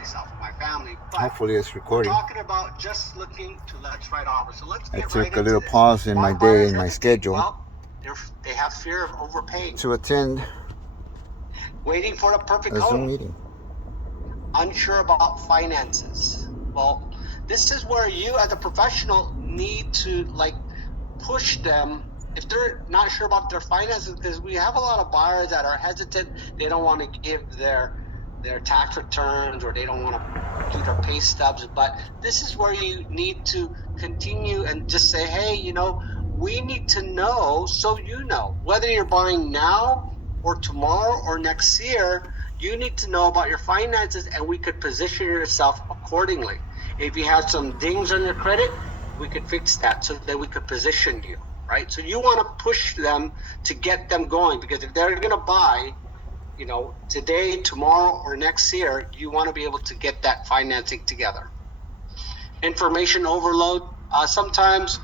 myself and my family. But hopefully it's recording. we're talking about just looking to let's write offers. So let's get I right took into a little this. pause in my Why day, buyers in my hesitate? schedule, Well, they have fear of overpaying, to attend waiting for the perfect a Zoom home, meeting. unsure about finances. Well, this is where you as a professional need to push them if they're not sure about their finances, because we have a lot of buyers that are hesitant. They don't want to give their tax returns, or they don't want to do their pay stubs. But this is where you need to continue and just say, hey, we need to know, so whether you're buying now or tomorrow or next year, you need to know about your finances, and we could position yourself accordingly. If you have some dings on your credit, we could fix that so that we could position you, right? So you want to push them to get them going, because if they're going to buy, today, tomorrow, or next year, you want to be able to get that financing together. Information overload. Sometimes,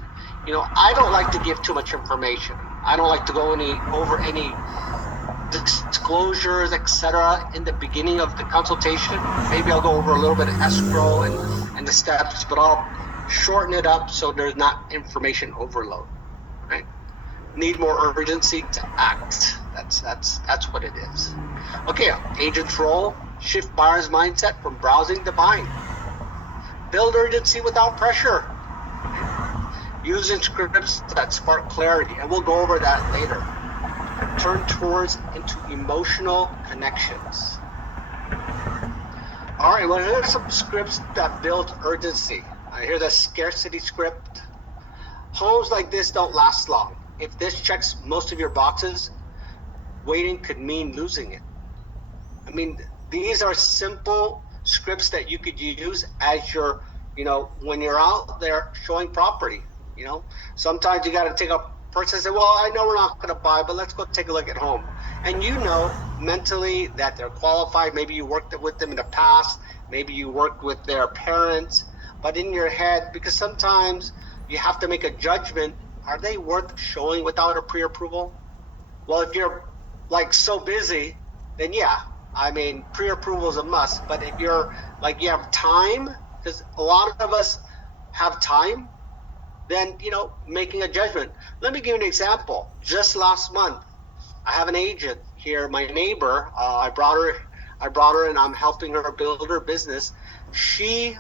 I don't like to give too much information. I don't like to go over any disclosures, etc. in the beginning of the consultation. Maybe I'll go over a little bit of escrow and the steps, but I'll shorten it up so there's not information overload. Right? Need more urgency to act. That's what it is. Okay, agent's role: shift buyer's mindset from browsing to buying. Build urgency without pressure. Using scripts that spark clarity, and we'll go over that later. Turn towards into emotional connections. All right, well, here's some scripts that build urgency. Here's a scarcity script. Homes like this don't last long. If this checks most of your boxes, waiting could mean losing it. I mean, these are simple scripts that you could use as your, when you're out there showing property. Sometimes you got to take a person and say, well, I know we're not going to buy, but let's go take a look at home. And mentally that they're qualified. Maybe you worked with them in the past. Maybe you worked with their parents. But in your head, because sometimes you have to make a judgment, are they worth showing without a pre-approval? Well, if you're so busy, then yeah, pre-approval is a must. But if you're you have time, because a lot of us have time, then making a judgment. Let me give you an example. Just last month, I have an agent here, my neighbor. I brought her, and I'm helping her build her business. She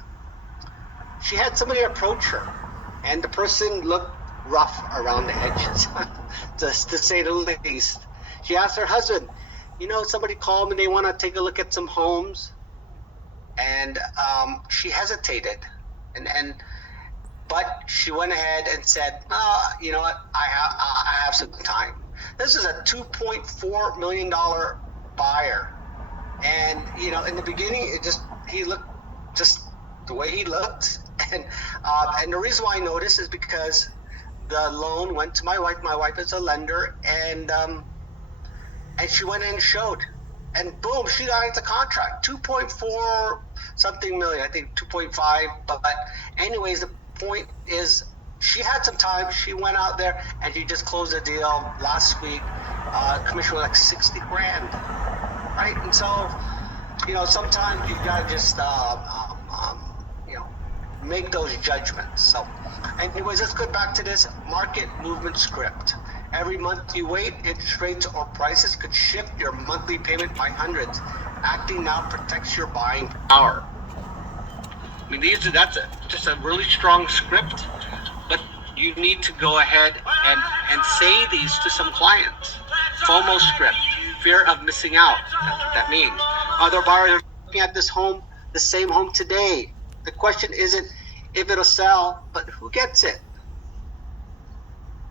had somebody approach her, and the person looked rough around the edges, just to say the least. She asked her husband, somebody called me, they want to take a look at some homes, and she hesitated, but she went ahead and said, you know what, I have some time. This is a $2.4 million buyer, and in the beginning, he looked just the way he looked, and the reason why I noticed is because the loan went to my wife. My wife is a lender, and she went in and showed, and boom, she got into contract. 2.4 something million, I think 2.5. But anyways, the point is, she had some time. She went out there and she just closed a deal last week. Commission was $60,000, right? And so, sometimes you gotta just make those judgments. So anyways, let's go back to this market movement script. Every month you wait, interest rates or prices could shift your monthly payment by hundreds. Acting now protects your buying power. That's just a really strong script, but you need to go ahead and say these to some clients. FOMO script, fear of missing out. That's what that means. Other buyers are looking at this home, the same home today. The question isn't if it'll sell, but who gets it.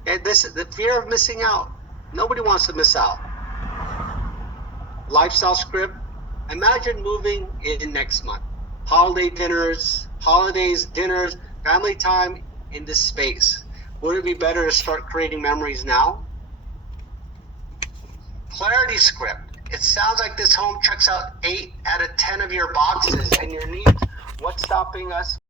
And this is the fear of missing out. Nobody wants to miss out. Lifestyle script. Imagine moving in next month. Holidays, dinners, family time in this space. Would it be better to start creating memories now? Clarity script. It sounds like this home checks out 8 out of 10 of your boxes and your needs. What's stopping us